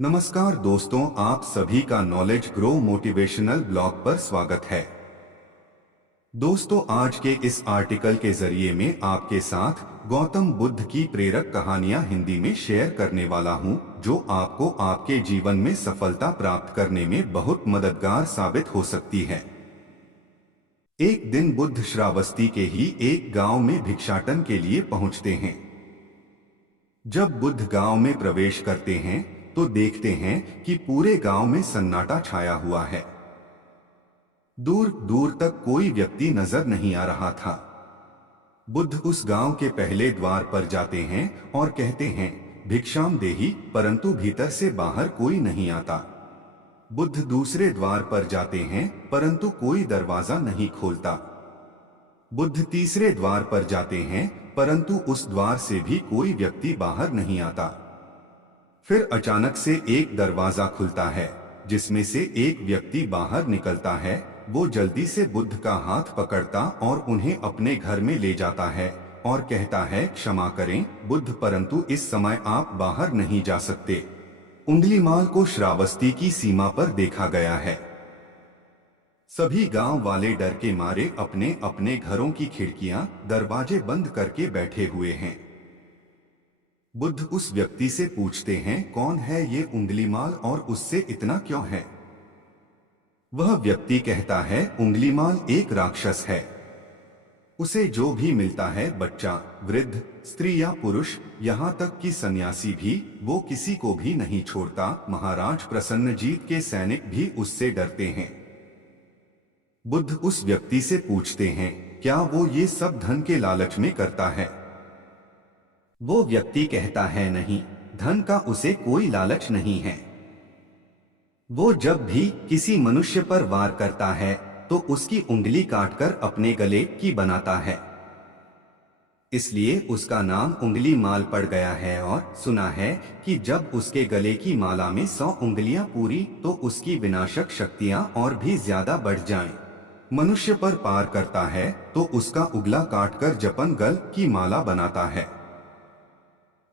नमस्कार दोस्तों, आप सभी का नॉलेज ग्रो मोटिवेशनल ब्लॉग पर स्वागत है। दोस्तों, आज के इस आर्टिकल के जरिए मैं आपके साथ गौतम बुद्ध की प्रेरक कहानियां हिंदी में शेयर करने वाला हूं, जो आपको आपके जीवन में सफलता प्राप्त करने में बहुत मददगार साबित हो सकती है। एक दिन बुद्ध श्रावस्ती के ही एक गांव में भिक्षाटन के लिए पहुंचते हैं। जब बुद्ध गांव में प्रवेश करते हैं तो देखते हैं कि पूरे गांव में सन्नाटा छाया हुआ है। दूर दूर तक कोई व्यक्ति नजर नहीं आ रहा था। बुद्ध उस गांव के पहले द्वार पर जाते हैं और कहते हैं, भिक्षाम देहि, परंतु भीतर से बाहर कोई नहीं आता। बुद्ध दूसरे द्वार पर जाते हैं, परंतु कोई दरवाजा नहीं खोलता। बुद्ध तीसरे द्वार पर जाते हैं, परंतु उस द्वार से भी कोई व्यक्ति बाहर नहीं आता। फिर अचानक से एक दरवाजा खुलता है, जिसमें से एक व्यक्ति बाहर निकलता है। वो जल्दी से बुद्ध का हाथ पकड़ता और उन्हें अपने घर में ले जाता है और कहता है, क्षमा करें बुद्ध, परंतु इस समय आप बाहर नहीं जा सकते। उंगलीमाल को श्रावस्ती की सीमा पर देखा गया है। सभी गांव वाले डर के मारे अपने अपने घरों की खिड़कियां, दरवाजे बंद करके बैठे हुए हैं। बुद्ध उस व्यक्ति से पूछते हैं, कौन है ये उंगलीमाल और उससे इतना क्यों है? वह व्यक्ति कहता है, उंगलीमाल एक राक्षस है। उसे जो भी मिलता है, बच्चा, वृद्ध, स्त्री या पुरुष, यहाँ तक कि सन्यासी भी, वो किसी को भी नहीं छोड़ता। महाराज प्रसन्नजीत के सैनिक भी उससे डरते हैं। बुद्ध उस व्यक्ति से पूछते हैं, क्या वो ये सब धन के लालच में करता है? वो व्यक्ति कहता है, नहीं, धन का उसे कोई लालच नहीं है। वो जब भी किसी मनुष्य पर वार करता है तो उसकी उंगली काटकर अपने गले की बनाता है। इसलिए उसका नाम उंगली माल पड़ गया है। और सुना है कि जब उसके गले की माला में 100 उंगलियां पूरी तो उसकी विनाशक शक्तियां और भी ज्यादा बढ़ जाएं। मनुष्य पर पार करता है तो उसका उंगला काटकर जपन गल की माला बनाता है।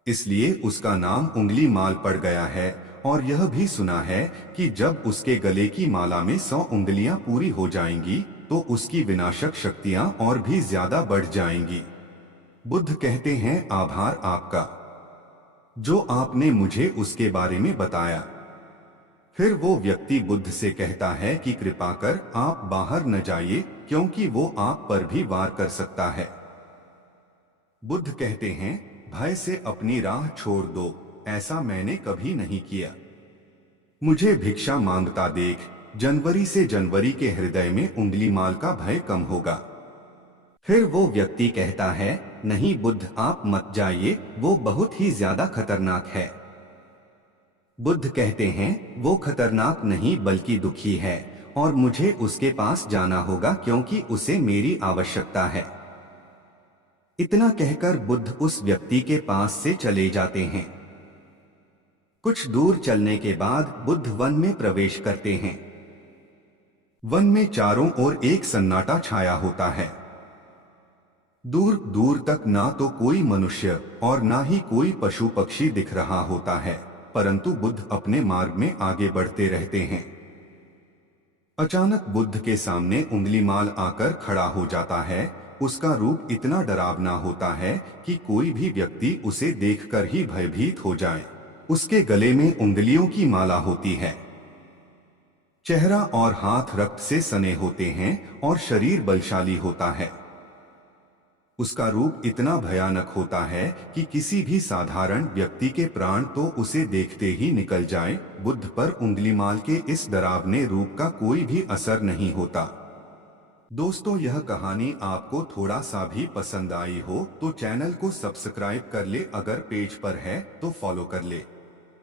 इसलिए उसका नाम उंगली माल पड़ गया है। और यह भी सुना है कि जब उसके गले की माला में 100 उंगलियां पूरी हो जाएंगी तो उसकी विनाशक शक्तियां और भी ज्यादा बढ़ जाएंगी। बुद्ध कहते हैं, आभार आपका, जो आपने मुझे उसके बारे में बताया। फिर वो व्यक्ति बुद्ध से कहता है कि कृपा कर आप बाहर न जाइए, क्योंकि वो आप पर भी वार कर सकता है। बुद्ध कहते हैं, भय से अपनी राह छोड़ दो, ऐसा मैंने कभी नहीं किया। मुझे भिक्षा मांगता देख जनवरी से जनवरी के हृदय में उंगलीमाल का भय कम होगा। फिर वो व्यक्ति कहता है, नहीं बुद्ध, आप मत जाइए, वो बहुत ही ज्यादा खतरनाक है। बुद्ध कहते हैं, वो खतरनाक नहीं बल्कि दुखी है और मुझे उसके पास जाना होगा, क्योंकि उसे मेरी आवश्यकता है। इतना कहकर बुद्ध उस व्यक्ति के पास से चले जाते हैं। कुछ दूर चलने के बाद बुद्ध वन में प्रवेश करते हैं। वन में चारों ओर एक सन्नाटा छाया होता है। दूर दूर तक ना तो कोई मनुष्य और ना ही कोई पशु पक्षी दिख रहा होता है, परंतु बुद्ध अपने मार्ग में आगे बढ़ते रहते हैं। अचानक बुद्ध के सामने उंगलीमाल आकर खड़ा हो जाता है। उसका रूप इतना डरावना होता है कि कोई भी व्यक्ति उसे देखकर ही भयभीत हो जाए। उसके गले में उंगलियों की माला होती है। चेहरा और हाथ रक्त से सने होते हैं और शरीर बलशाली होता है। उसका रूप इतना भयानक होता है कि किसी भी साधारण व्यक्ति के प्राण तो उसे देखते ही निकल जाएं। बुद्ध पर उंगलीमाल के इस डरावने रूप का कोई भी असर नहीं होता। दोस्तों, यह कहानी आपको थोड़ा सा भी पसंद आई हो तो चैनल को सब्सक्राइब कर ले, अगर पेज पर है तो फॉलो कर ले।